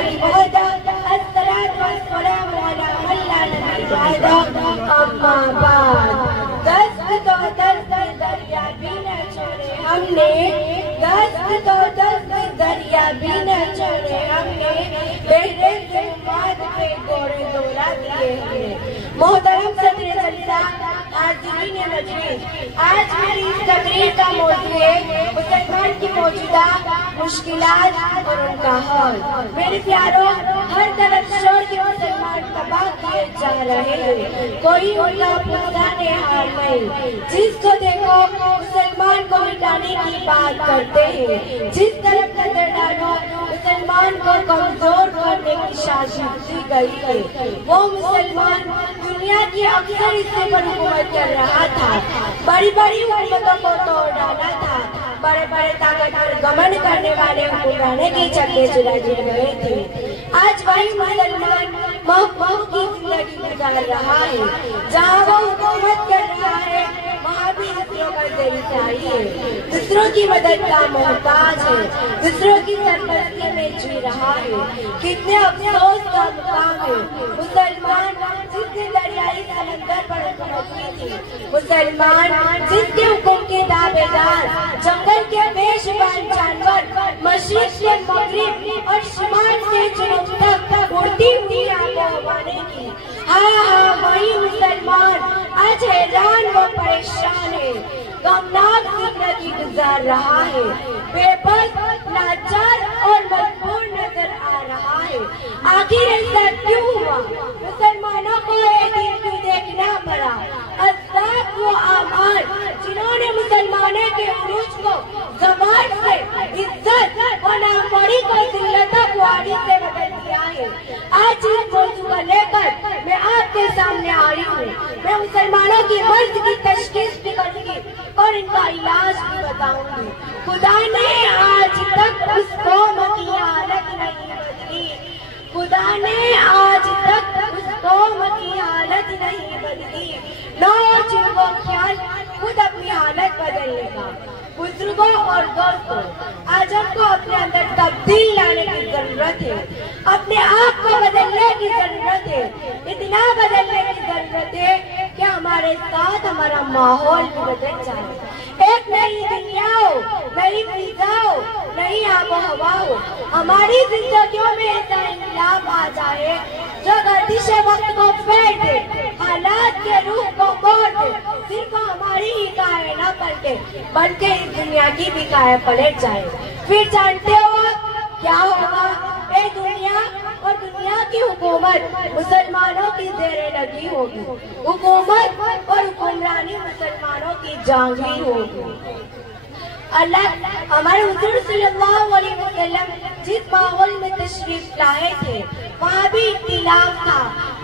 नबी वहदा अस्सलातु वस्सलामु अला मन ला नबी बअदा अम्मा बाद। दस्त तो दस्त दरिया भी न छोड़े हमने, दस्त तो दस्त दरिया भी न छोड़े हमने, बेटे से बात पे गोरे दौड़ा दिए हमने। मोहतरम सदर जलसा, हाज़रीन मजलिस, आज मेरी इस तकरीर का मौजू है मुसलमान की मौजूदा मुश्किलात और उनका हाल। मेरे प्यारों, हर तरफ शोर के मुसलमान तबाह किए जा रहे हैं, कोई उनका पुराने हाल नहीं। जिसको देखो मुसलमान को मिटाने की बात करते हैं, जिस तरफ नजर डालो मुसलमान को कमजोर करने की साजिश की गई है। वो मुसलमान दुनिया की अक्सर हिस्से पर हुकूमत कर रहा था, बड़ी बड़ी हुकूमतों को तोड़ डाला था, बड़े बड़े ताकतवर घमंड करने वाले हुक्मराने के चक्के चुरा गए थे। आज वही मुसलमान महबूब की जिंदगी गुजार रहा है, जहाँ वो हुकूमत कर रहा है वहाँ भी दूसरों का ज़रिया है, दूसरों की मदद का मोहताज है, दूसरों की सरपरस्ती में जी रहा है। कितने अफसोस का मुकाम है मुसलमान जिसने दरियाई समंदर पर हुकूमत की थी, मुसलमान जिसके हुक्म के दावेदार जंगल के बेशुमार जानवर मशरिक से मगरिब और शिमाल से जनूब तक उड़ती हुई आबो हवा ने की। हाँ, वही मुसलमान आज हैरान व परेशान है, गमनाक जिंदगी गुजार रहा है, बेबस, लाचार और मजबूर नजर आ रहा है। आखिर ऐसा क्यों हुआ? मुसलमानों को एक दिन क्यों देखना पड़ा? असबाब व आमाल जिन्होंने मुसलमानों के उरूज को ज़बान से इज्जत और नामवरी को जिल्लत ख्वारी से बदल दिया है। आज इस मौजू को लेकर मैं आपके सामने आ रही हूँ। मैं मुसलमानों की मर्ज की तशखीस भी करूंगी और इनका इलाज भी बताऊंगी। खुदा ने आज तक उस कौम की हालत नहीं बदली, खुदा ने आज तक उस कौम की हालत नहीं बदली। नौजवानों ख्याल खुद अपनी हालत बदलने का। बुजुर्गों और दोस्तों, आज हमको अपने अंदर तब्दील लाने की जरूरत है, अपने आप को बदलने की जरूरत है, इतना बदलने की जरूरत है कि हमारे साथ हमारा माहौल भी बदल जाए। एक नई दुनिया हो, नई फिजा हो, नई आबो हवा हो, हमारी जिंदगियों में ऐसा इनकलाब आ जाए जो गर्दिश वक्त को फेर दे, हालात के रूह को मोड़ दे, सिर्फ हमारी ही काया न पलटे बल्कि इस दुनिया की भी काया पलट जाए। फिर जानते हो क्या होगा? ये दुनिया और दुनिया की हुकूमत मुसलमानों की ज़ेरे लगी होगी, हुकूमत और हुक्मरानी मुसलमानों की जांगी होगी। अल्लाह हमारे हुजूर सल्लल्लाहु अलैहि वसल्लम जिस माहौल में तशरीफ लाए थे वहाँ भी इख्तिलाफ था,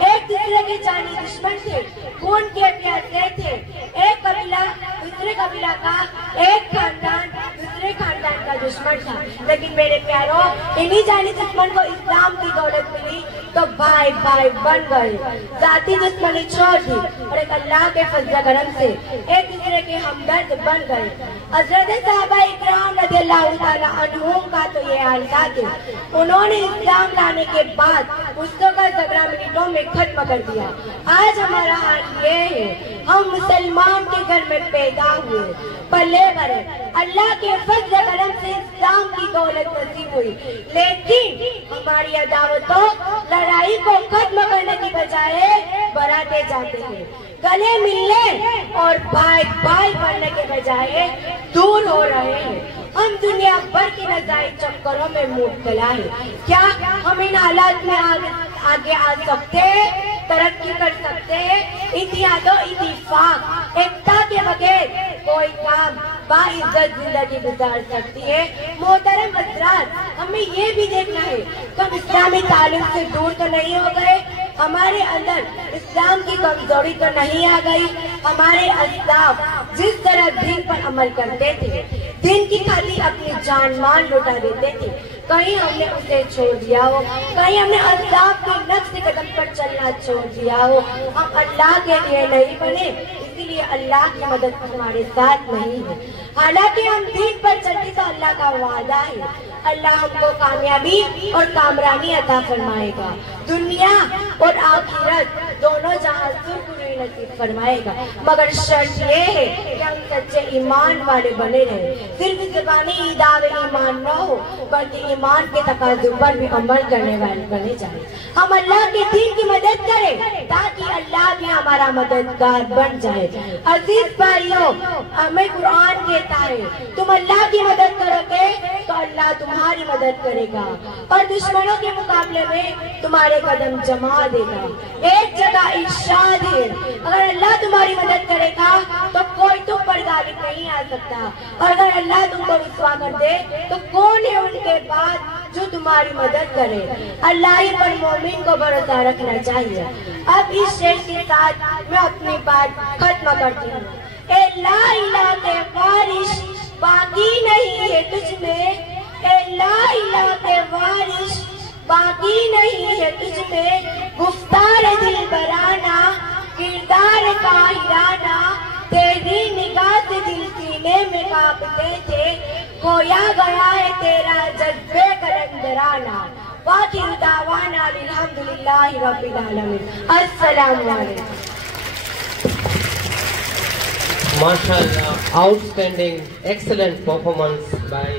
एक दूसरे के जानी दुश्मन थे, खून के प्यासे थे, एक कबीला दूसरे कबीला का, एक खानदान दूसरे खानदान का दुश्मन था। लेकिन मेरे प्यारों, इन्हीं जानी दुश्मन को इस्लाम की दौलत मिली तो भाई भाई बन गए, जाती दुश्मनी छोड़ दी और एक अल्लाह के फजल करम से एक दूसरे के हमदर्द बन गए। हज़रत सहाबा इकराम रज़ियल्लाहु ताला अन्हुम का तो ये हाल था कि उन्होंने इस्लाम लाने के बाद मुश्तों का झगड़ा मिनटों में खत्म कर दिया। आज हमारा हाल ये है, हम मुसलमान के घर में पैदा हुए, पले भरे, अल्लाह के फजल करम से इस्लाम की दौलत नसीब हुई, लेकिन हमारी अदावतों लड़ाई को खत्म करने की बजाय बढ़ाते जाते हैं, गले मिलने और भाई भाई बनने के बजाय दूर हो रहे हैं। हम दुनिया भर की नजायज चक्करों में मुब्तला है। क्या हम इन हालात में आगे आ सकते हैं, तरक्की कर सकते हैं? इत्तेहाद और इत्तेफाक, एकता के बगैर कोई काम बाइज्जत जिंदगी गुजार सकती है। मोहतरम हज़रात, हमें ये भी देखना है कि हम इस्लामी तालीम से दूर तो नहीं हो गए, हमारे अंदर इस्लाम की कमजोरी तो नहीं आ गई। हमारे अजदाद जिस तरह दीन पर अमल करते थे, दिन की खातिर अपनी जान मान लुटा देते थे, कहीं हमने उसे छोड़ दिया हो, कहीं हमने अजदाद के नक्श कदम पर चलना छोड़ दिया हो। हम अल्लाह के लिए नहीं बने, इसीलिए अल्लाह की मदद हमारे साथ नहीं है। हालांकि हम दीन पर चलते तो अल्लाह का वादा है, अल्लाह हमको कामयाबी और कामरानी अता फरमाएगा। दुनिया और आखिरत दोनों जहां सुरखुरी नसीब फरमाएगा। मगर शर्त ये है कि हम सच्चे ईमान वाले बने रहे। सिर्फ ज़बानी दावे ईमान न हो, बल्कि ईमान के तकाज़ों पर भी अमल करने वाले बने जाए। हम अल्लाह के दीन की मदद करें ताकि अल्लाह भी हमारा मददगार बन जाए। अजीज भाइयों, हमें कुरान कहता है तुम अल्लाह की मदद करोगे तो अल्लाह तुम्हारी मदद करेगा और दुश्मनों के मुकाबले में तुम्हारे कदम जमा देगा। एक जगह इरशाद है, अगर अल्लाह तुम्हारी मदद करेगा तो कोई तुम पर गालिब नहीं आ सकता, और अगर अल्लाह तुमको रुसवा कर दे तो कौन है उनके बाद जो तुम्हारी मदद करे। अल्लाह ही पर मोमिन को भरोसा रखना चाहिए। अब इस शेर के साथ मैं अपनी बात खत्म करती हूँ। ए ला इलाहा के वारिश बाकी नहीं है तुझ में, ए ला इलाहा के वारिश बाकी नहीं है तुझ में। गुफ्तार दिल बराना किरदार काहिराना, तेरी निगाह से दिल सीने में कांपते थे। खोया गया है तेरा जज्बे कलंदराना। वाखिर दावाना अल्हम्दुलिल्लाहि रब्बिल आलमीन। अस्सलामु अलैकुम। Mashallah, outstanding, excellent performance by